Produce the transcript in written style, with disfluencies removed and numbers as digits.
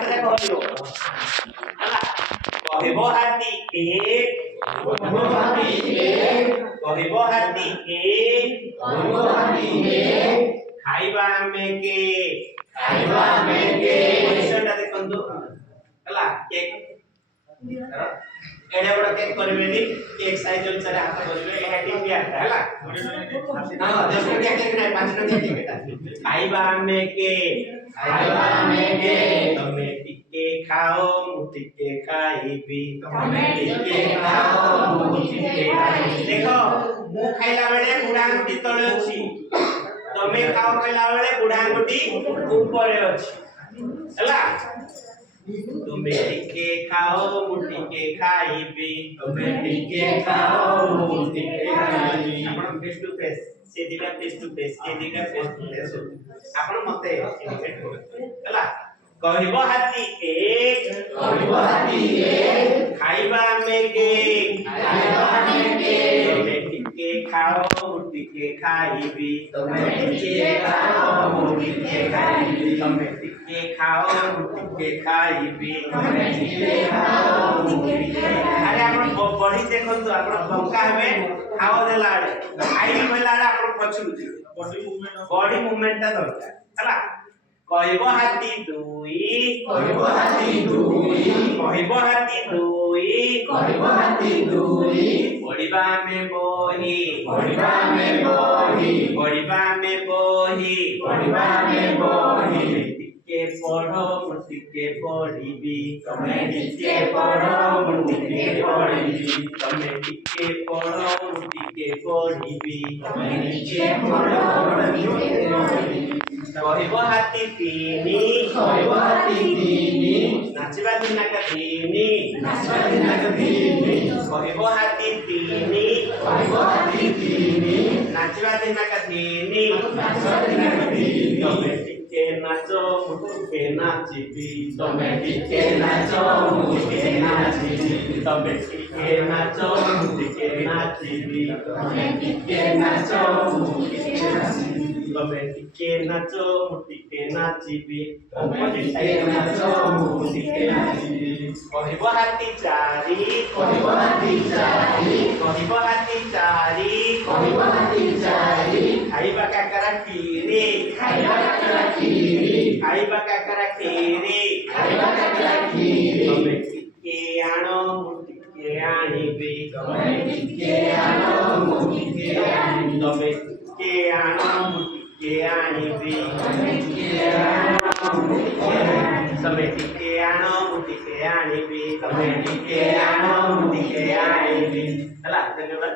ପାଖରେ କହିବ ହେଲା କହିବ ହାତୀ ଏକ କହିବ ହାତୀ ଖାଇବା ଆମେ କେ ପଇସାଟା ଦେଖନ୍ତୁ ହେଲା କେକ୍ एडे बड़ केक करबेनी केक साइज अनुसार हाथ करबे एहा टिपिया हैला हां 10 टकिया केक नै 5 टकिया केक एटा खाइबा में के तमे टिके खाओ मु टिके खाइबी तमे टिके खाओ मु टिके खाइबी देखो मु खाइला बेले बुढ़ा गुटी तळे अछि तमे खाओ खाइला बेले बुढ़ा गुटी ऊपर अछि हैला तुमे टिके खाओ मुठी के खाइबी तुमे टिके खाओ मुठी के खाइबी आपण फेस टू फेस से दिला फेस टू फेस ए दिला फेस टू फेस आपण मते इमिटेट करो हला कहबो हाथी एक खाइबा में के तुमे टिके खाओ मुठी के खाइबी तुमे टिके खाओ मुठी के खाइबी तुमे टिके खाओ मुठी के खाइबी तुमे टिके खाओ मुठी के अरे आपण बॉडी देखंतु आपण पंका हेबे खाओ देला खाइ बेला आपण पछुलु बॉडी मूवमेंट ता दरकार हला कहबो हाथी दुई कहबो हाथी दुई पढ़िबा में बोही टिके पढ़ो मुटिके पढ़िबी तमे टिके पढ़ो मुटिके पढ़िबी तमे टिके पढ़ो मुटिके पढ़िबी तमे टिके पढ़ो मुटिके पढ़िबी कहबो हाथी तीनी नाचबा दिना का तीनी कहबो हाथी तीनी नाचबा दिना का तीनी तमे टिके नाचो मुटिके नाचिबी तमे टिके नाचो मुटिके नाचिबी तमे टिके नाचो मुटिके नाचिबी तमे टिके नाचो मुटिके नाचिबी तमे टिके नाचो मुटिके नाचिबी तमे टिके नाचो मुटिके नाचिबी कहबो हाथी चारी खाइबा काकरा खीरी तमे टिके आनो मुटिके आनिबी तमे टिके आनो मुटिके आनिबी तमे टिके आनो मुटिके आनिबी तमे टिके आनो मुटिके आनिबी तमे टिके आनो मुटिके आनिबी हला धन्यवाद।